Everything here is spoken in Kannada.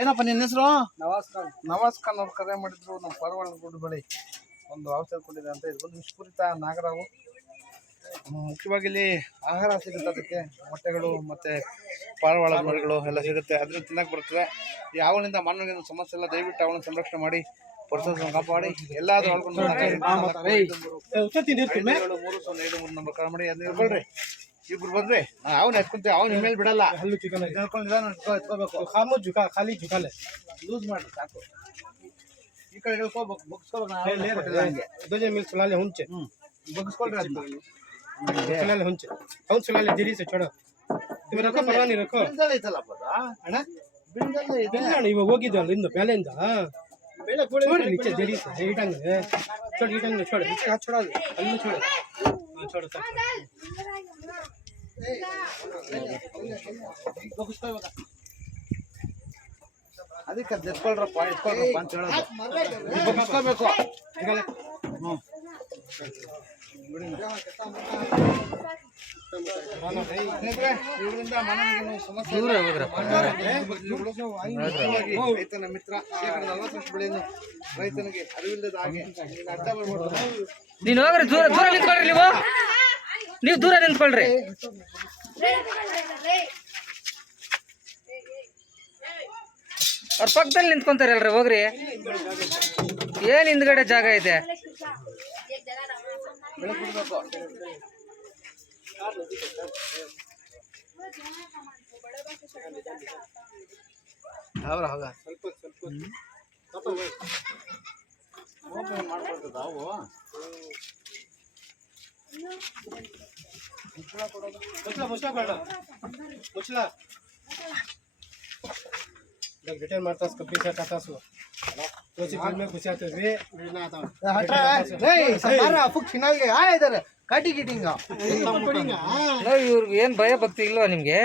ಏನಪ್ಪ ನಿನ್ನ ಹೆಸರು? ನವಾಸ್ಖಾನ್ ಅವ್ರು ಕರೆ ಮಾಡಿದ್ರು. ನಮ್ಮ ಪಾರಿವಾಳ ಗುಡ್ಡ ಬಳಿ ಒಂದು ಔಷಧ ಕೊಟ್ಟಿದೆ ಅಂತ. ಇದು ಒಂದು ವಿಷಪೂರಿತ ನಾಗರಾವು. ಮುಖ್ಯವಾಗಿ ಇಲ್ಲಿ ಆಹಾರ ಸಿಗುತ್ತೆ, ಅದಕ್ಕೆ ಮೊಟ್ಟೆಗಳು ಮತ್ತು ಪಾರಿವಾಳ ಮರಿಗಳು ಎಲ್ಲ ಸಿಗುತ್ತೆ. ಅದನ್ನ ತಿನ್ನಕ್ಕೆ ಬರ್ತದೆ. ಯಾವನಿಂದ ಮಾನವನಿಂದ ಸಮಸ್ಯೆ ಇಲ್ಲ. ದಯವಿಟ್ಟು ಅವನ ಸಂರಕ್ಷಣೆ ಮಾಡಿ, ಪರಿಸರ ಕಾಪಾಡಿ. ಎಲ್ಲಾದ್ರೂ ಆಳ್ಕೊಂಡು 30553 ನಂಬರ್ ಕಾಲ್ ಮಾಡಿ. ಅದನ್ನ ಇಟ್ಕೊಳ್ರಿ. ಇಬ್ರು ಬಂದ್ರೆ ಅವ್ನು ಎತ್ಕೊಂತೀವಿ. ಅವ್ನು ಮೇಲೆ ಬಿಡಲ್ಲ. ಎತ್ಕೋಬೇಕು. ಖಾಲಿ ಜುಕಾಲೆ ಲೂಸ್ ಮಾಡಿ ಸಾಕು. ಈ ಕಡೆ ಬಗ್ಸ್ಕೊಳ್ರಿ. ಹುಂಚೆ ಬಗ್ಸ್ಕೊಳ್ರಿ. ಅದನ್ನ सुलाले हुंचे कौन सुलाले देरी से छोड़ो तुम रखो परवाह नहीं रखो बिंदल ಐತಲ್ಲಪ್ಪ ಅಣ್ಣ ಬಿಂದಲ್ ಇದೆ ಬಿಂದಲ್ ಇವಾಗ ಹೋಗಿದ್ವಲ್ಲ ಇಂದು ಬೇಲೆಯಿಂದ ಬೇಲೆ ಕೊಡಿ नीचे देरी से इटंग छोड़ इटंग छोड़ नीचे हाथ छोड़ा अल्लू छोड़ छोड़ तक ಅದಕ್ಕೆ ಎತ್ಕೊಳ್ರಪ್ಪ ಎತ್ಕೊಳ್ರಪ್ಪ ಅಂತ ಹೇಳೋದು. ಬಗ್ಸ್ಕೋಬೇಕು. ರೈತನ ಮಿತ್ರ ಶೇಕಡ 40 ವರ್ಷ ಬೆಳೆಯನ್ನು ರೈತನಿಗೆ ಅರಿವಿಲ್ಲದ ಹಾಗೆ ಅಡ್ಡ ಬರ್ಬೋದು. ನೀನು ಹೋಗ್ರಿ, ದೂರ ದೂರ ನಿಂತ್ಕೊಳ್ರಿ. ನೀವು ದೂರ ನಿಂತ್ಕೊಳ್ರಿ. ಅವ್ರ ಪಕ್ಕದಲ್ಲಿ ನಿಂತ್ಕೊಂತಾರಲ್ರಿ, ಹೋಗ್ರಿ. ಏನ್ ಹಿಂದ್ಗಡೆ ಜಾಗ ಇದೆ? ರಿಟರ್ನ್ ಮಾಡ್ತಾಸ್ ಕಬ್ಬಿ ಸರ್ ಕಾತಾಸು ತೋಸಿ ಫಿಲ್ಮ್ में घुसा तो वे हटा नहीं सारा फुक छिनागे आ इधर काटी गिटिंग ಇವ್ರಿಗೆ ಏನ್ ಭಯ ಭಕ್ತಿ ಇಲ್ವಾ ನಿಮ್ಗೆ?